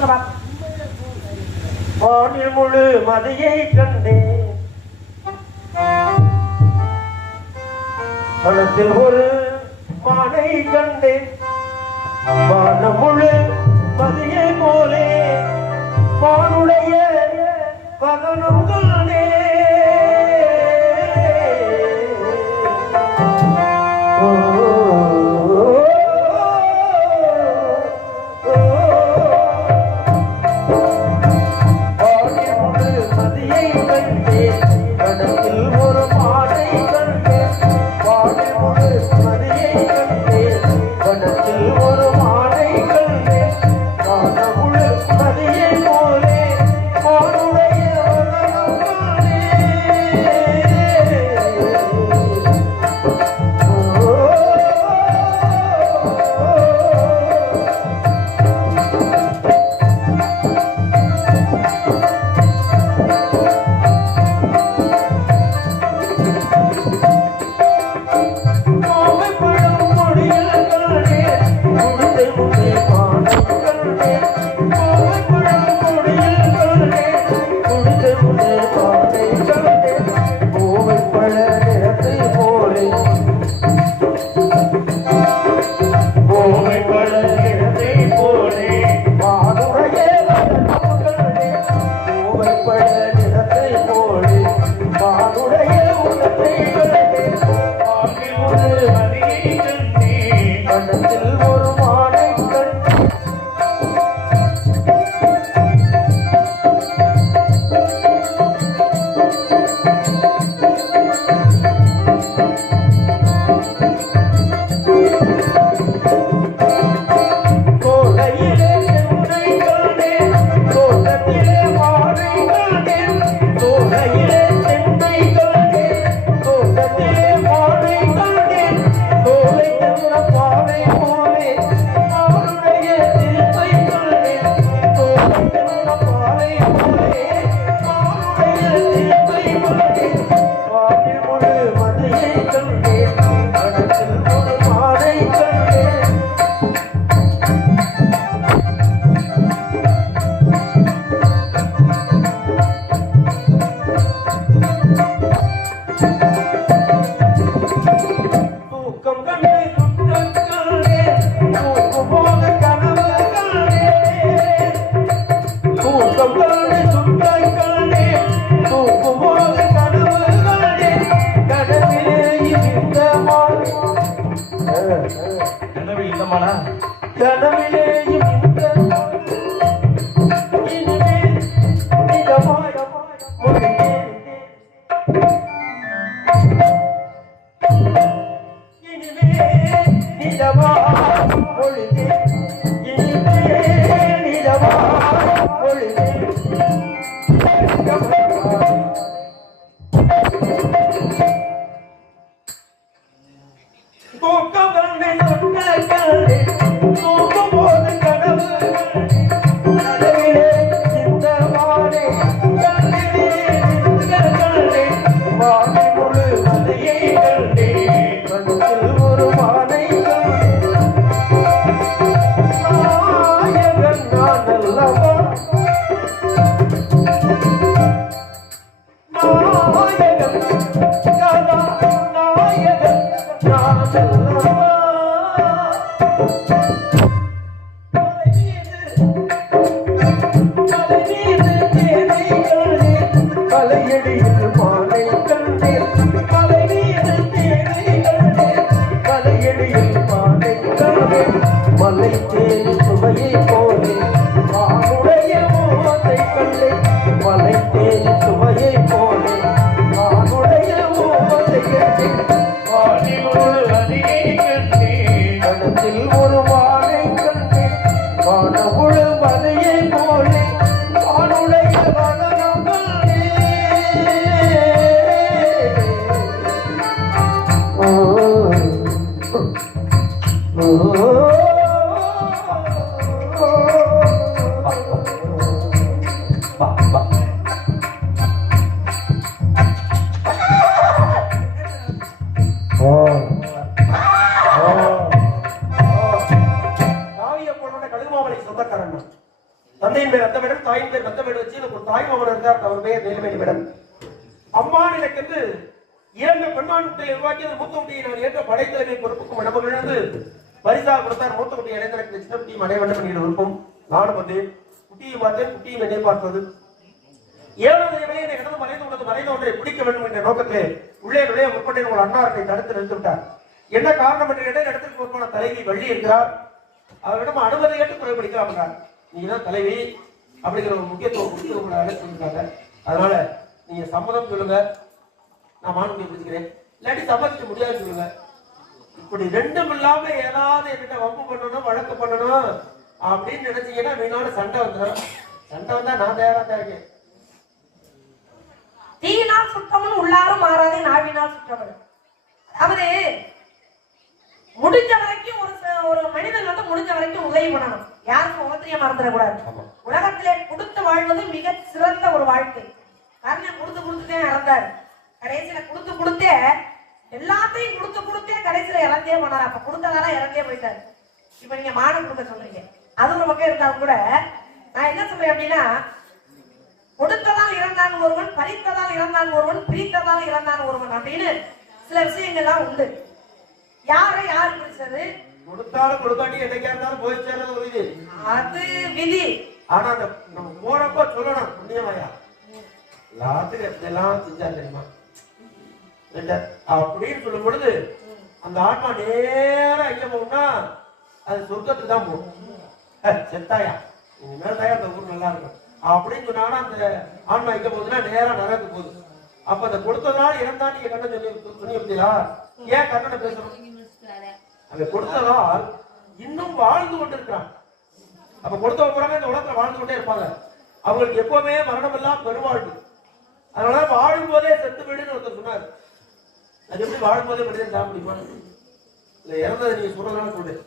சொல்லுங்க. வானில் முழு மதியை கண்டேன், மனத்தில் ஒரு மானை கண்டேன். வானம் முழு மதியை போலே வானுடைய பகலும் கண்டேன். தந்தையின் பேர் ரத்தவேடன், தாயின் பேர் ரத்தவேடு வச்சு எனக்கு ஒரு தாய் மாமன் இருந்தார். அவர் பெயர் நீலவேணி வேடன். அம்மான் எனக்கு 2 பெண்மான் குட்டியை உருவாக்கி அந்த மூத்த குட்டியை நான் ஏற்ற படைத்தலைமை பொறுப்புக்கும் மடமகிழ்ந்து பரிசாக கொடுத்தார். மூத்த குட்டியை அடைந்த எனக்கு சின்ன குட்டியும் அடைவண்டம் என்கிற விருப்பம். நானும் வந்தேன். குட்டியை பார்த்தேன். குட்டியும் என்னை பார்த்தது. 7வது வேலை என்னை கடந்து மறைந்த ஒன்றை பிடிக்க வேண்டும் என்ற நோக்கத்திலே உள்ளே நுழைய முற்பட்டேன். உங்கள் அன்னாரை தடுத்து நிறுத்தி விட்டார். என்ன காரணம் என்று கேட்ட இடத்திற்கு பொறுப்பான தலைவி வள்ளி இருக்கிறார். அவரிடம் அனுமதி கேட்டு குறைபடிக்கலாம் என்றார். நீங்க தான் தலைவி அப்படிங்கிற ஒரு முக்கியத்துவம் கொடுத்து உங்களை அழைச்சிருக்காங்க. அதனால நீங்க சம்மதம் சொல்லுங்க, நான் மாணவியை பிடிச்சிக்கிறேன். இல்லாட்டி சம்மதிக்க முடியாது சொல்லுங்க. இப்படி ரெண்டும் இல்லாம ஏதாவது என்கிட்ட வம்பு பண்ணணும், வழக்கு பண்ணணும் அப்படின்னு நினைச்சீங்கன்னா வீணான சண்டை வந்துடும். சண்டை வந்தா நான் தயாரா தான் இருக்கேன். தீயினால் சுற்றவன் உள்ளாரும் மாறாதே நாவினால் சுற்றவன். அதாவது முடிஞ்ச வரைக்கும் ஒரு மனிதன் வந்து முடிஞ்ச வரைக்கும் உதவி பண்ணணும். யாருக்கும் உதவிய மறந்துடக்கூடாது. உலகத்திலே கொடுத்து வாழ்வது மிக சிறந்த ஒரு வாழ்க்கை. காரணம் கொடுத்துட்டே இறந்தாரு. கடைசியில கொடுத்தே எல்லாத்தையும் கொடுத்தே கடைசியில இறந்தே போனாரு. அப்ப கொடுத்ததால இறந்தே போயிட்டாரு. இப்ப நீங்க மானம் கொடுக்க சொல்றீங்க, அது ஒரு பக்கம் இருந்தாலும் கூட நான் என்ன சொல்றேன் அப்படின்னா, கொடுத்ததால் இறந்தான் ஒருவன், பறித்ததால் இறந்தான் ஒருவன், பிரித்ததால் இறந்தான் ஒருவன் அப்படின்னு சில விஷயங்கள்லாம் உண்டு. யாரை யாரு பிடிச்சது? கொடுத்தாலும் கொடுக்காட்டி என்னைக்கா இருந்தாலும் போய் சேர்றது விதி. அது விதி. ஆனா நம்ம போறப்ப சொல்லணும், புண்ணியமாயா எல்லாத்துக்கும் எல்லாம் செஞ்சா தெரியுமா அப்படின்னு சொல்லும் பொழுது அந்த ஆன்மா நேரா எங்க போகும்னா அது சொர்க்கத்துக்கு தான் போகும். செத்தாயா இனிமேல் தாயா அந்த ஊர் நல்லா இருக்கும் அப்படின்னு சொன்னாங்கன்னா அந்த ஆன்மா எங்க போகுதுன்னா நேரா நரகத்துக்கு போகுது. அப்ப அந்த கொடுத்ததுனால இறந்தா நீங்க கண்ணை சொல்லி அப்படியா? ஏன் கண்ணனை பேசணும்? அந்த கொடுத்ததால் இன்னும் வாழ்ந்து கொண்டிருக்கிறான். அப்ப கொடுத்த பிறகு இந்த உலகத்துல வாழ்ந்து கொண்டே இருப்பாங்க. அவங்களுக்கு எப்பவுமே மரணம் எல்லாம் பெருவாழ்வு. அதனால வாழும் போதே செத்து விடுன்னு ஒருத்தர் சொன்னார். அது எப்படி வாழும் போதே மனிதன் சாப்பிட முடியுமா? இல்ல இறந்ததை நீங்க சொல்றதுனால சொல்றேன்.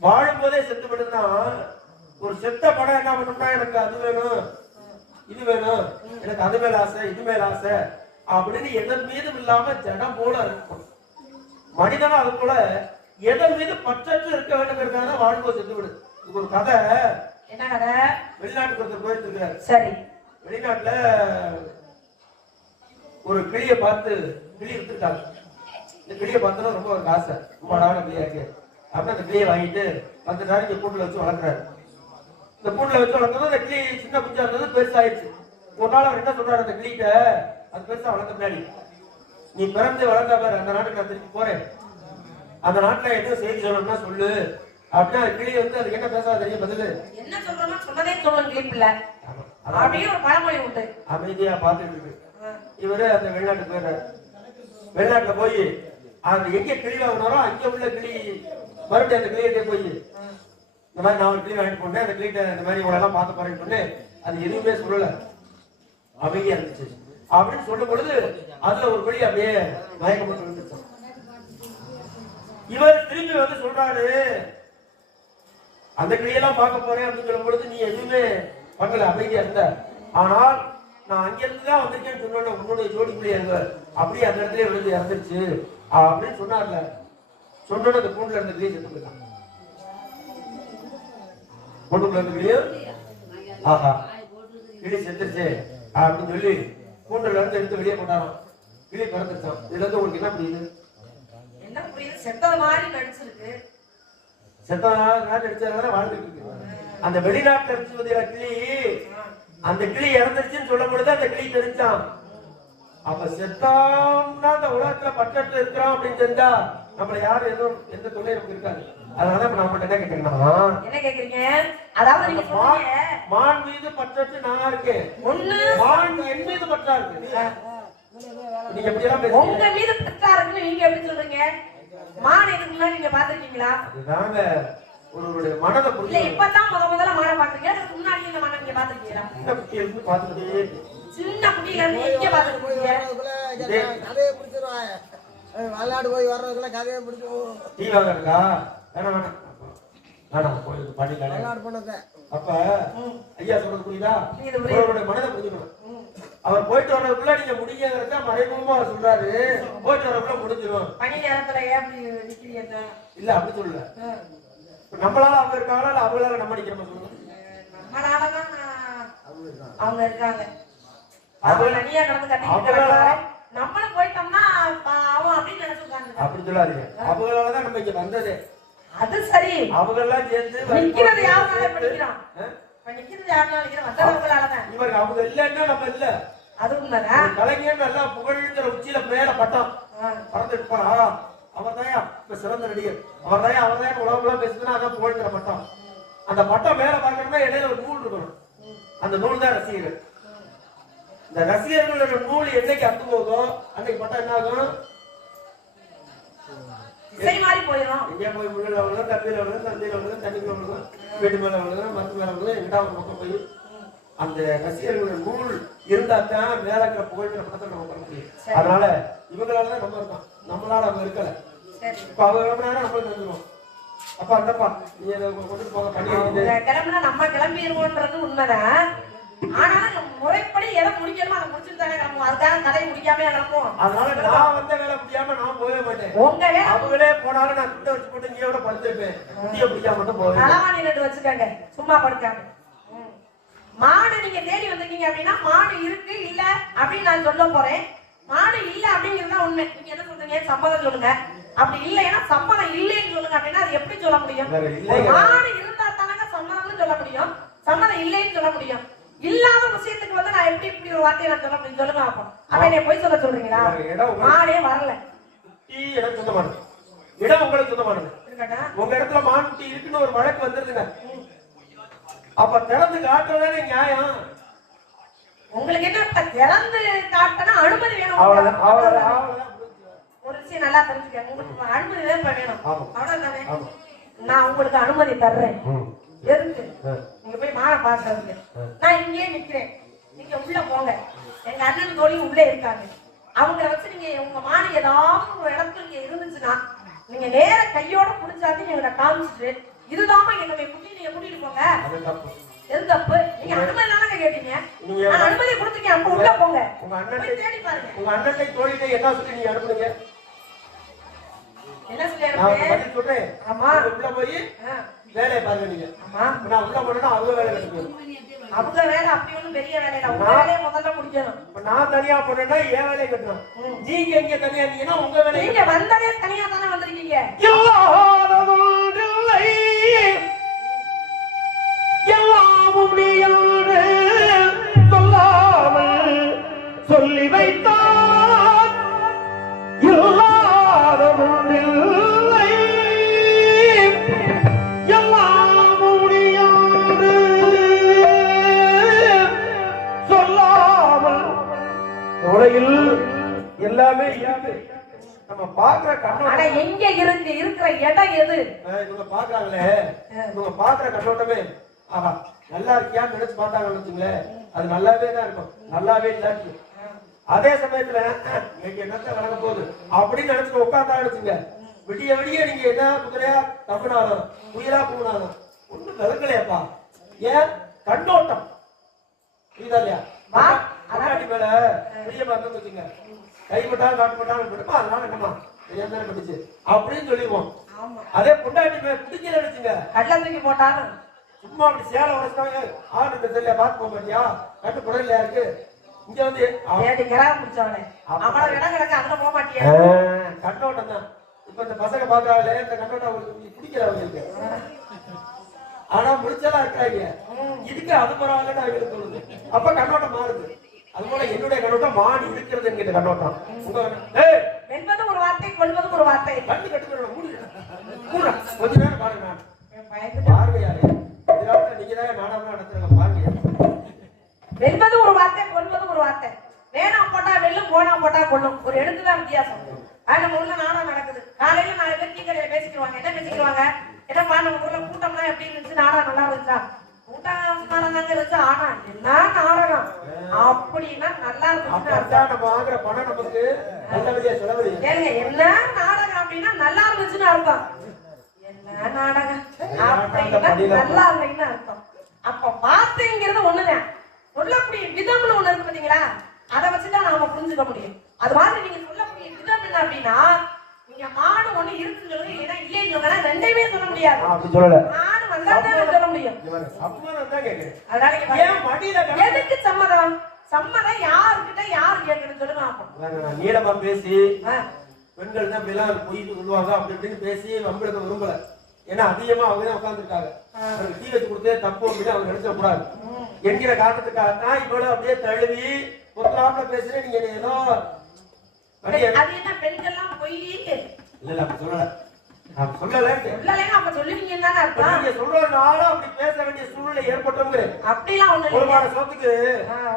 வாழும் போதே செத்து விடுன்னா ஒரு செத்த படம் என்ன பண்ணணும்னா எனக்கு அது வேணும் இது வேணும், எனக்கு அது மேல ஆசை இது மேல ஆசை அப்படின்னு எதன் மீதும் இல்லாம ஜடம் போல இருக்கும். மனிதனும் அது போல எதன் மீது பற்றற்று இருக்க வேண்டும் வாழ்க்கை செத்து விடு. இது ஒரு கதை. என்ன கதை? வெளிநாட்டுக்கு ஒருத்தர் போயிட்டு இருக்காரு. சரி. வெளிநாட்டுல ஒரு கிளியை பார்த்து கிளி எடுத்துட்டாங்க. இந்த கிளியை பார்த்தோன்னா ரொம்ப ஒரு ஆசை, ரொம்ப அழகான கிளியா இருக்கு. அப்ப அந்த கிளியை வாங்கிட்டு 10 நாளைக்கு கூண்டுல வச்சு வளர்க்குறாரு. இந்த கூண்டுல வச்சு வளர்க்கணும். அந்த கிளி சின்ன குஞ்சா இருந்தது பெருசாயிடுச்சு. ஒரு நாள் அவர் என்ன சொல்றாரு அந்த கிளிகிட்ட, அது பெருசா வளர்ந்த பின்னாடி, நீ பிறந்து வளர்ந்த பாரு, அந்த நாட்டுக்கு நான் திருப்பி போறேன், அந்த நாட்டுல எதுவும் செய்தி சொல்லணும்னா சொல்லு அப்படின்னா கிளி வந்து அதுக்கு என்ன பேசாத தெரியும் பதில் என்ன சொல்றோமோ சொன்னதே சொல்லணும். கிளிப்பில்ல அப்படியே ஒரு பழமொழி உண்டு. அமைதியா பாத்துட்டு இருக்கு. இவரு அந்த வெளிநாட்டுக்கு போயிடுறாரு. வெளிநாட்டுல போய் அது எங்க கிளி வாங்கினாரோ அங்க உள்ள கிளி மறுபடியும் அந்த கிளிகிட்ட போய் இந்த மாதிரி நான் ஒரு கிளி வாங்கிட்டு போனேன், அந்த கிளிகிட்ட இந்த மாதிரி இவங்களெல்லாம் பார்த்து போறேன்னு சொன்னேன். அது எதுவுமே சொல்லல, அமைதியா இருந்துச்சு. அப்படின்னு சொல்லும் பொழுது அதுல ஒரு கிளி அப்படியே மயக்கப்பட்டு விழுந்துச்சு. இவர் திரும்பி வந்து சொல்றாரு, அந்த கிளியெல்லாம் பார்க்க போறேன் அப்படின்னு சொல்லும் பொழுது நீ எதுவுமே பண்ணல, அமைதியா இருந்த. ஆனால் நான் அங்கிருந்து தான் வந்திருக்கேன்னு சொன்ன உன்னுடைய ஜோடி கிளியா இருந்த அப்படியே அந்த இடத்துல விழுந்து இறந்துருச்சு அப்படின்னு சொன்னார்ல. சொன்ன அந்த கூண்டுல இருந்த கிளியை செத்து போயிட்டான். கூண்டுக்குள்ள இருந்த கிளியும் ஆஹா கிளி செத்துருச்சு அப்படின்னு சொல்லி கூண்டுல இருந்து எடுத்து வெளியே போட்டாராம். கிளி பிறந்துருச்சான். இதுல இருந்து உங்களுக்கு என்ன புரியுது? என்ன புரியுது? செத்தது மாதிரி நடிச்சிருக்கு. செத்தது நடிச்சதுனால வாழ்ந்துட்டு இருக்கு. அந்த வெளிநாட்டுல இருந்துச்சு கிளி, அந்த கிளி இறந்துருச்சுன்னு சொல்லும் பொழுது அந்த கிளி தெரிஞ்சான். அப்ப செத்தாம்னா அந்த உலகத்துல பற்றற்று இருக்கிறோம் அப்படின்னு தெரிஞ்சா நம்மள யாரும் எதுவும் எந்த தொல்லை நமக்கு இருக்காது. அதனால இப்ப நம்ம என்ன கேட்டீங்கன்னா என்ன கேக்குறீங்க? அதாவது நீங்க சொல்றீங்க மான் மீது பற்றற்று நான் இருக்கேன், ஒண்ணு மான் என் மீது பற்றா இருக்கு. நீங்க எப்படி எல்லாம் பேசுறீங்க? உங்க மீது பற்றா இருக்குன்னு நீங்க எப்படி சொல்றீங்க? மான் இதுக்கு முன்னாடி நீங்க பாத்துருக்கீங்களா? அதுதாங்க ஒருவருடைய மனதை புரிஞ்சு. இல்ல இப்பதான் முதல்ல மானை பாக்குறீங்க, அதுக்கு முன்னாடி இந்த மானை நீங்க பாத்துருக்கீங்களா? சின்ன குட்டி இருந்து பாத்துக்கிட்டே சின்ன குட்டில இருந்து எங்க பாத்துருக்கீங்க? கதையை பிடிச்சிருவாங்க. விளையாடு போய் வர்றதுக்குள்ள கதையை பிடிச்சிருவோம். டீ வாங்கறக்கா வேணாம் வேணாம் வேணாம் கோயிலுக்கு பண்ணிக்கலாம். விளையாடு பண்ணத அப்ப ஐயா சொல்றது புரியுதா? ஒருவருடைய மனதை புரிஞ்சுக்கணும். அவர் போயிட்டு வர்றதுக்குள்ள நீங்க முடிங்கிறத மறைமுகமா அவர் சொல்றாரு. போயிட்டு வர்றதுக்குள்ள முடிஞ்சிடும். பனி நேரத்துல எப்படி நிக்கிறீங்க? இல்ல அப்படி சொல்லல. நம்மளால அவங்க இருக்காங்களா இல்ல அவங்களால நம்ம நிக்கிறோம் சொல்லுங்க. நம்மளாலதான் அவங்க இருக்காங்க. அவங்க அவங்க தனியா கடந்து கட்டிட்டு இருக்காங்க. நம்மளும் போயிட்டோம்னா அவன் அப்படின்னு நினைச்சுக்காங்க. அப்படி சொல்லாதீங்க. அவங்களாலதான் நம்ம இங்க வந்ததே. அது சரி. அவங்க எல்லாம் சேர்ந்து நிக்கிறது யாருனால படிக்கிறான்? நிக்கிறது யாருனால நிக்கிறோம்? வந்தவங்களாலதான். இவங்க அவங்க இல்லன்னா நம்ம இல்ல. அது உண்மைதான். கலைஞர் நல்லா புகழ்ங்கிற உச்சியில மேல பட்டம் பறந்துட்டு போறா. அவர் தாயா இப்ப சிறந்த நடிகர். அவர் தாயா உலகம் பேசுதுன்னா அதான் புகழ்ங்கிற பட்டம். அந்த பட்டம் மேல பாக்கணும்னா இடையில ஒரு நூல் இருக்கணும். அந்த நூல் தான் ரசிகர்கள். இந்த ரசிகர்களோட நூல் என்னைக்கு அத்து போதோ அன்னைக்கு பட்டம் என்ன ஆகும்? இசை மாதிரி போயிடும். எங்கேயா போய் முள்ளில் விழுகும், கத்தியில விழுகும், தந்தையில விழுகும், தண்ணிக்குள்ள விழுகும், வீட்டு மேல விழுகும், மரத்து மேல விழுகும், எங்கிட்ட ஒரு பக்கம் போய் அந்த ரசிகர்களோட நூல் இருந்தா தான் மேல இருக்கிற புகழ்கிற படத்தை நம்ம பண்ண முடியும். அதனால இவங்களாலதான் நம்ம இருக்கோம். நம்மளால அவங்க இருக்கல. இப்ப அவங்க கிளம்புனா நம்ம நினைச்சிருவோம். அப்பா அந்தப்பா நீ கொண்டு போக பண்ணி கிளம்புனா நம்ம கிளம்பிடுவோன்றது உண்மைதான். ஆனாலும் முறைப்படி எதை முடிக்கணுமோ அதை முடிச்சுட்டு தானே கிளம்புவோம். அதுக்காக கதையை முடிக்காம கிளம்புவோம். அதனால நான் வந்த வேலை முடியாம நான் போகவே மாட்டேன். உங்க வேலை அவங்களே போனாலும் நான் குட்டை வச்சு போட்டு இங்கேயோட படுத்துருப்பேன். குட்டியை பிடிக்காம மட்டும் போவேன். அளவாணி ரெண்டு வச்சுக்கோங்க, சும்மா படுக்காம. மாடு நீங்க தேடி வந்திருக்கீங்க அப்படின்னா மாடு இருக்கு இல்ல அப்படின்னு நான் சொல்ல போறேன். மாடு இல்ல அப்படிங்கிறது தான் உண்மை. நீங்க என்ன சொல்றீங்க? சம்மதம் சொல்லுங்க. அப்படி இல்லைன்னா சம்மதம் இல்லைன்னு சொல்லுங்க. அப்படின்னா அது எப்படி சொல்ல முடியும்? மாடு இருந்தா தானங்க சம்மதம்னு சொல்ல முடியும், சம்மதம் இல்லைன்னு சொல்ல முடியும். இல்லாத விஷயத்துக்கு வந்து நான் எப்படி இப்படி ஒரு வார்த்தையை நான் சொல்ல முடியும்? சொல்லுங்க அப்போ. அப்ப என்னை போய் சொல்ல சொல்றீங்களா? மாடே வரல. இடம் சொந்தமானது. இடம் உங்களுக்கு சொந்தமானது. உங்க இடத்துல மான்குட்டி இருக்குன்னு ஒரு வழக்கு வந்துருதுங்க. அப்ப திறந்து காட்டுறதானே நியாயம். உங்களுக்கு என்ன திறந்து காட்டனா அனுமதி வேணும். ஒரு விஷயம் நல்லா தெரிஞ்சுக்க, உங்களுக்கு அனுமதி வேணும். அவ்வளவுதானே. நான் உங்களுக்கு அனுமதி தர்றேன். எதுக்கு? நீங்க போய் மாலை பாக்குறதுக்கு. நான் இங்கே நிக்கிறேன், நீங்க உள்ள போங்க. எங்க அண்ணன் தோழி உள்ளே இருக்காங்க. அவங்கள வச்சு நீங்க உங்க மாடு ஏதாவது ஒரு இடத்துல இங்க இருந்துச்சுன்னா நீங்க நேர கையோட புடிச்சாத்தி எங்களை காமிச்சிட்டு இதுதாம என்னுடைய குட்டி நீங்க கூட்டிட்டு போங்க. எது தப்பு? நீங்க அனுமதி தானே கேட்டீங்க. நான் அனுமதி கொடுத்துருக்கேன். அப்ப உள்ள போங்க. உங்க அண்ணன் தேடி பாருங்க. உங்க அண்ணனை தோழிட்டே என்ன சொல்லி நீங்க அனுப்புனீங்க? என்ன சொல்லி சொல்றேன். ஆமா, உள்ள போய் வேலையை பாருங்க நீங்க. ஆமா, நான் உள்ள போனா அவங்க வேலை கிடைக்கும். அவங்க வேலை அப்படி ஒண்ணும் பெரிய வேலை இல்ல. உங்க வேலையை முதல்ல முடிக்கணும். நான் தனியா போனேன்னா என் வேலையை கட்டணும். நீங்க இங்க தனியா இருந்தீங்கன்னா உங்க வேலையை. நீங்க வந்ததே தனியா தானே வந்திருக்கீங்க. எல்லாமும் நீ என்று சொல்லாமல் சொல்லி வைத்தார். இல்லாததும் இல்லை. எல்லாமும் நீ என்று சொல்லாமல் உலகில் எல்லாமே இருக்கு. நம்ம பாக்குற ஆனா எங்க இருக்கு? இருக்கிற இடம் எது? இவங்க பாக்குறாங்களே, இவங்க பாக்குற கண்ணோட்டமே ஆஹா நல்லா இருக்கியான்னு நினைச்சு பார்த்தாங்கன்னு வச்சுங்களேன், அது நல்லாவே தான் இருக்கும். நல்லாவே இல்லாட்டி அதே சமயத்துல என்னத்த வழங்க போகுது அப்படின்னு நினைச்சு உட்காந்தா நினைச்சுங்க, விடிய விடிய நீங்க என்ன குதிரையா தப்புனாலும் புயலா போனாலும் ஒண்ணு விளங்கலையாப்பா. ஏன்? கண்ணோட்டம் புரியுதா இல்லையா? பொண்டாட்டி மேல பெரிய பார்த்து வச்சுங்க, கைப்பட்டாலும் காட்டுப்பட்டாலும் விடுமா, அதனால என்னமா தெரியாம தானே பண்ணிச்சு அப்படின்னு சொல்லிடுவோம். அதே பொண்டாட்டி மேல பிடிக்கல வச்சுங்க, கடல தூக்கி போட்டாலும் சும்மா அப்படி சேலை உடச்சாங்க, ஆடு தெரியல பார்த்து போக மாட்டியா, கட்டு புடலையா இருக்கு இங்க வந்து கிராம முடிச்சவனே அவள இடம் கிடக்கு அதுல போக மாட்டியா. கண்ணோட்டம் தான். இப்ப இந்த பசங்க பாக்குறாங்களே, இந்த கண்ணோட்டம் அவங்களுக்கு பிடிக்கல அவங்களுக்கு. ஆனா முடிச்செல்லாம் இருக்காங்க, இதுக்கு அது பரவாயில்லன்னு அவங்களுக்கு தோணுது. அப்ப கண்ணோட்டம் மாறுது. அது போல என்னுடைய கண்ணோட்டம் மாறி இருக்கிறது என்கிட்ட கண்ணோட்டம். என்பது ஒரு வார்த்தை, கொள்வது ஒரு வார்த்தை. கண்ணு கட்டுக்கிறோம் கொஞ்ச நேரம் பாருங்க. பார்வையாரு நீங்க தான் நாடகம் நடத்துறீங்க பாருங்க. வெல்வது ஒரு வார்த்தை, கொள்வது ஒரு வார்த்தை. வேணாம் போட்டா வெல்லும், போனா போட்டா கொள்ளும். ஒரு எழுத்துதான் வித்தியாசம். நம்ம ஊர்ல நாடகம் நடக்குது. காலையில 4 பேர் டீ கடையில பேசிக்குவாங்க. என்ன பேசிக்குவாங்க? என்னப்பா நம்ம ஊர்ல கூட்டம்லாம் எப்படி இருந்துச்சு, நாடகம் நல்லா இருந்துச்சா? கூட்டம் தாங்க இருந்துச்சு. ஆனா என்ன நாடகம் அப்படின்னா நல்லா இருந்துச்சு. நம்ம வாங்குற பணம் நமக்கு நல்லபடியா செலவழி. என்ன நாடகம் அப்படின்னா நல்லா இருந்துச்சுன்னு அர்த்தம். என்ன நாடகம் அப்படின்னா நல்லா இல்லைன்னு அர்த்தம். அப்ப வார்த்தைங்கிறது ஒண்ணுதான், சொல்லக்கூடிய விதம்னு ஒண்ணு இருக்கு பாத்தீங்களா, அதை வச்சுதான் நாம புரிஞ்சுக்க முடியும். அது மாதிரி நீங்க சொல்லக்கூடிய விதம் என்ன அப்படின்னா, நீங்க மாடு ஒண்ணு இருக்குன்னு சொல்லுங்க, இல்லைன்னா இல்லைன்னு சொல்லுங்க, ரெண்டையுமே சொல்ல முடியாது. மாடு வந்தா சொல்ல முடியும். சம்மதம் தான் கேட்கிறேன். அதனால இங்க பாருங்க. ஏன் மடியில எதுக்கு சம்மதம்? சம்மதம் யாருக்கிட்ட யாரு கேட்கணும் சொல்லுங்க அப்போ. நீளமா பேசி ஆ. பெண்கள் தான் இப்படிலாம் பொய் சொல்லுவாங்க அப்படி இப்படின்னு பேசி வம்பெடுக்க விரும்பல. ஏன்னா அதிகமா அவங்க தான் உட்காந்துருக்காங்க. டீ வச்சு கொடுத்தே தப்பு அப்படின்னு அவங்க நினைச்ச கூடாது என்கிற காரணத்துக்காக தான் இவ்வளவு அப்படியே தழுவி பொருளாப்ல பேசுறேன். நீங்க ஏதோ அது என்ன பெண்கள்லாம் பொய் இல்ல அப்படி சொல்லல. நான் சொல்லல. சொல்லலைன்னா அப்ப சொல்லுவீங்கன்னு தானே அர்த்தம். நீங்க சொல்றதுனால அப்படி பேச வேண்டிய சூழ்நிலை ஏற்பட்டவங்க அப்படிலாம் ஒண்ணு ஒரு இல்லைங்க. வார சோத்துக்கு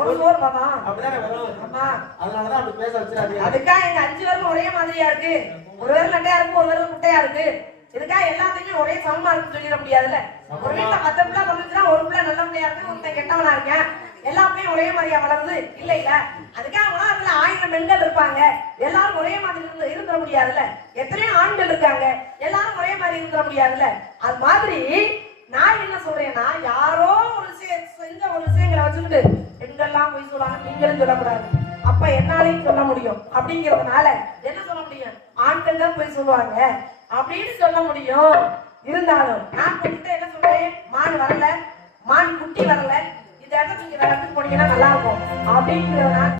ஒரு சோறு பதம். அப்படிதானே வரும். ஆமா. அதனாலதான் அப்படி பேச வச்சிடாதீங்க. அதுக்கா எங்க 5 பேரும் ஒரே மாதிரியா இருக்கு. ஒரு பேரும் நட்டையா இருக்கு, ஒரு பேரும் குட்டையா இருக்கு. இதுக்கா எல்லாத்தையுமே ஒரே சமமா இருக்குன்னு சொல்லிட முடியாதுல்ல. ஒரு வீட்டுல 10 பிள்ளை வந்துச்சுன்னா ஒரு பிள்ளை நல்ல பிள்ளையா இருக்கு, ஒருத்தன் கெட்டவனா இருக்கேன். எல்லாமே ஒரே மாதிரியா வளருது இல்ல இல்ல. அதுக்காக உலகத்துல 1000 பெண்கள் இருப்பாங்க, எல்லாரும் ஒரே மாதிரி இருந்துட முடியாதுல்ல. எத்தனையோ ஆண்கள் இருக்காங்க, எல்லாரும் ஒரே மாதிரி இருந்துட முடியாதுல்ல. அது மாதிரி நான் என்ன சொல்றேன்னா, யாரோ ஒரு செஞ்ச ஒரு விஷயங்களை வச்சுக்கிட்டு பெண்கள்லாம் போய் சொல்லுவாங்க நீங்களும் சொல்லக்கூடாது, அப்ப என்னாலையும் சொல்ல முடியும் அப்படிங்கிறதுனால என்ன சொல்ல முடியும், ஆண்கள் தான் போய் சொல்லுவாங்க அப்படின்னு சொல்ல முடியும். இருந்தாலும் நான் கிட்ட என்ன சொல்றேன், மான் வரல, மான் குட்டி வரல, இந்த இடத்துல நீங்க நடந்து போனீங்கன்னா நல்லா இருக்கும் அப்படிங்கிறதுனால